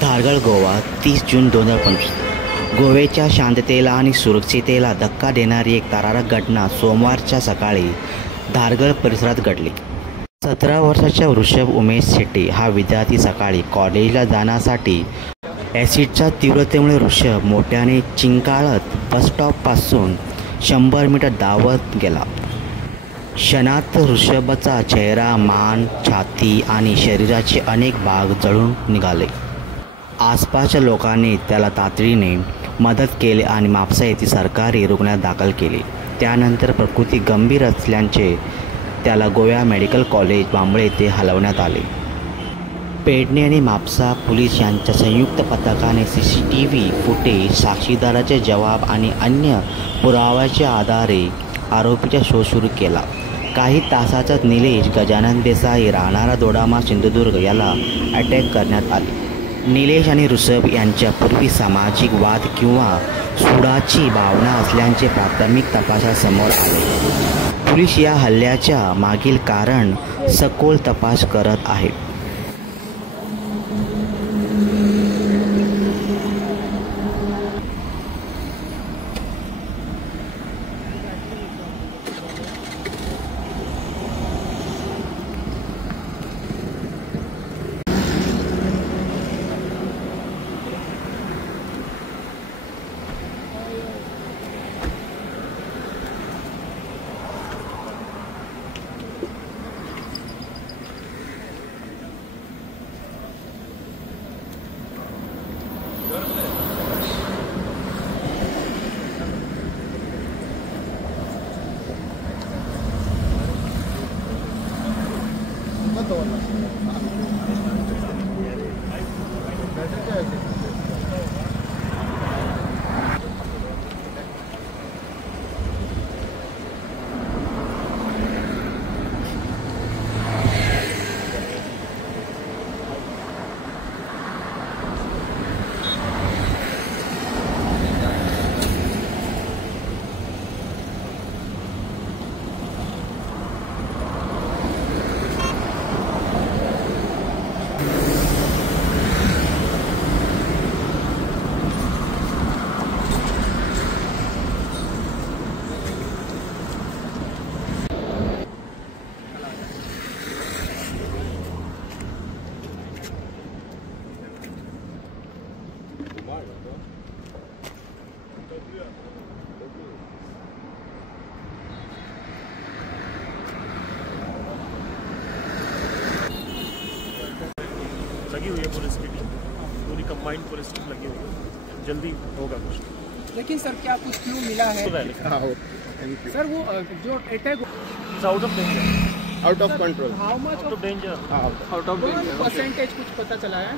धारगळ गोवा 30 जून 2025. गोव्याच्या शांततेला आणि सुरक्षिततेला धक्का देणारी एक थरारक घटना सोमवारच्या सकाळी धारगळ परिसरात घडली. 17 वर्षाचा वृषभ उमेश शेट्टी हा विद्यार्थी सकाळी कॉलेजला जाण्यासाठी ॲसिडच्या तीव्रतेमुळे वृषभ मोठ्याने चिंकाळत बसस्टॉपपासून 100 मीटर धावत गेला. क्षणात वृषभचा चेहरा, मान, छाती आणि शरीराचे अनेक भाग जळून निघाले. आसपासच्या लोकांनी त्याला तातडीने मदत केली आणि म्हापसा येथील सरकारी रुग्णालयात दाखल केले. त्यानंतर प्रकृती गंभीर असल्याचे त्याला गोवा मेडिकल कॉलेज बांबळे येथे हलवण्यात आले. पेडणे आणि म्हापसा पोलीस यांच्या संयुक्त पथकाने CCTV फुटेज, साक्षीदाराचे जबाब आणि अन्य पुराव्याच्या आधारे आरोपीचा शोध सुरू केला. काही तासातच निलेश गजानन देसाई राहणारा दोडामा सिंधुदुर्ग याला अटक करण्यात आली. निलेश आणि वृषभ यांच्यापूर्वी सामाजिक वाद किंवा सूडाची भावना असल्याचे प्राथमिक तपासात समोर आले. पोलीस या हल्ल्याच्या मागील कारण सखोल तपास करत आहेत. लगी हुई है पुलिस की टीम, पूरी कंबाइंड पुलिस टीम लगी हुई है, जल्दी होगा कुछ. लेकिन सर क्या कुछ क्लू मिला है? सर वो जो attack out of danger, out of control, how much out of danger, out of danger percentage कुछ पता चला है?